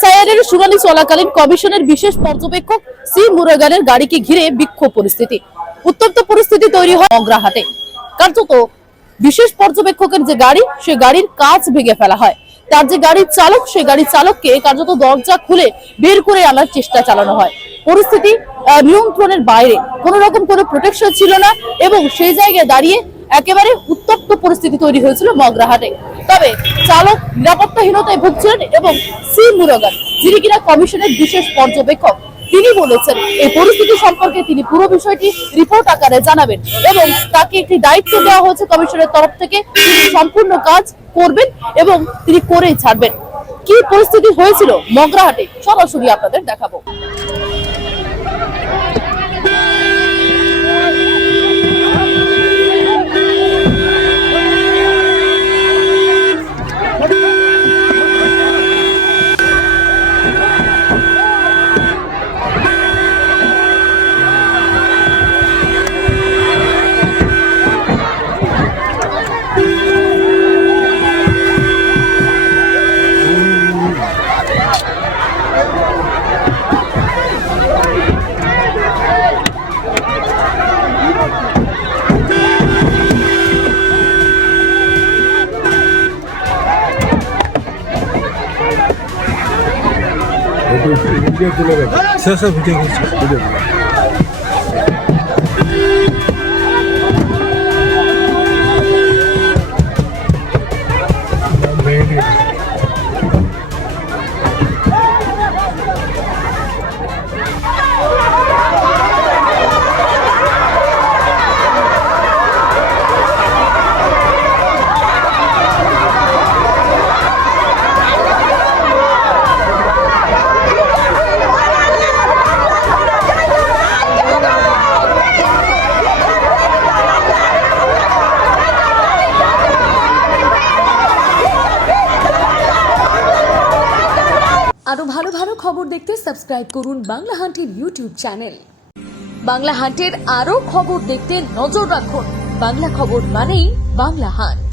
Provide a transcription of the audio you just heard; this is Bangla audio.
এসআইআরের শুনানি চলাকালীন কমিশনের বিশেষ পর্যবেক্ষক সি মুরুগানের গাড়িকে ঘিরে বিক্ষোভ পরিস্থিতি, উত্তপ্ত পরিস্থিতি তৈরি হয় মগরাহাটে। কার্যত বিশেষ পর্যবেক্ষকের যে গাড়ি, সে গাড়ির কাঁচ ভেঙে ফেলা হয়। তার যে গাড়ির চালক, সে গাড়ির চালককে কার্যত দরজা খুলে বের করে আনার চেষ্টা চালানো হয়। পরিস্থিতি নিয়ন্ত্রণের বাইরে, কোন রকম কোনো প্রোটেকশন ছিল না এবং সেই জায়গায় দাঁড়িয়ে একেবারে উত্তপ্ত পরিস্থিতি তৈরি হয়েছিল মগরাহাটে। তবে চালক নিরাপত্তাহীনতায় ভুগছিলেন এবং সি মুরুগান, যিনি কিনা কমিশনের বিশেষ পর্যবেক্ষক, তিনি বলেছেন এই পরিস্থিতি সম্পর্কে তিনি পুরো বিষয়টি রিপোর্ট আকারে জানাবেন এবং তাকে একটি দায়িত্ব দেওয়া হয়েছে কমিশনের তরফ থেকে। তিনি সম্পূর্ণ কাজ করবেন এবং তিনি করেই ছাড়বেন। কি পরিস্থিতি হয়েছিল মগরাহাটে সরাসরি আপনাদের দেখাবো। सब वीडियो আরো ভালো ভালো খবর দেখতে সাবস্ক্রাইব করুন বাংলা হান্টের ইউটিউব চ্যানেল। বাংলা হান্টের আরো খবর দেখতে নজর রাখুন। বাংলা খবর মানেই বাংলা হান্ট।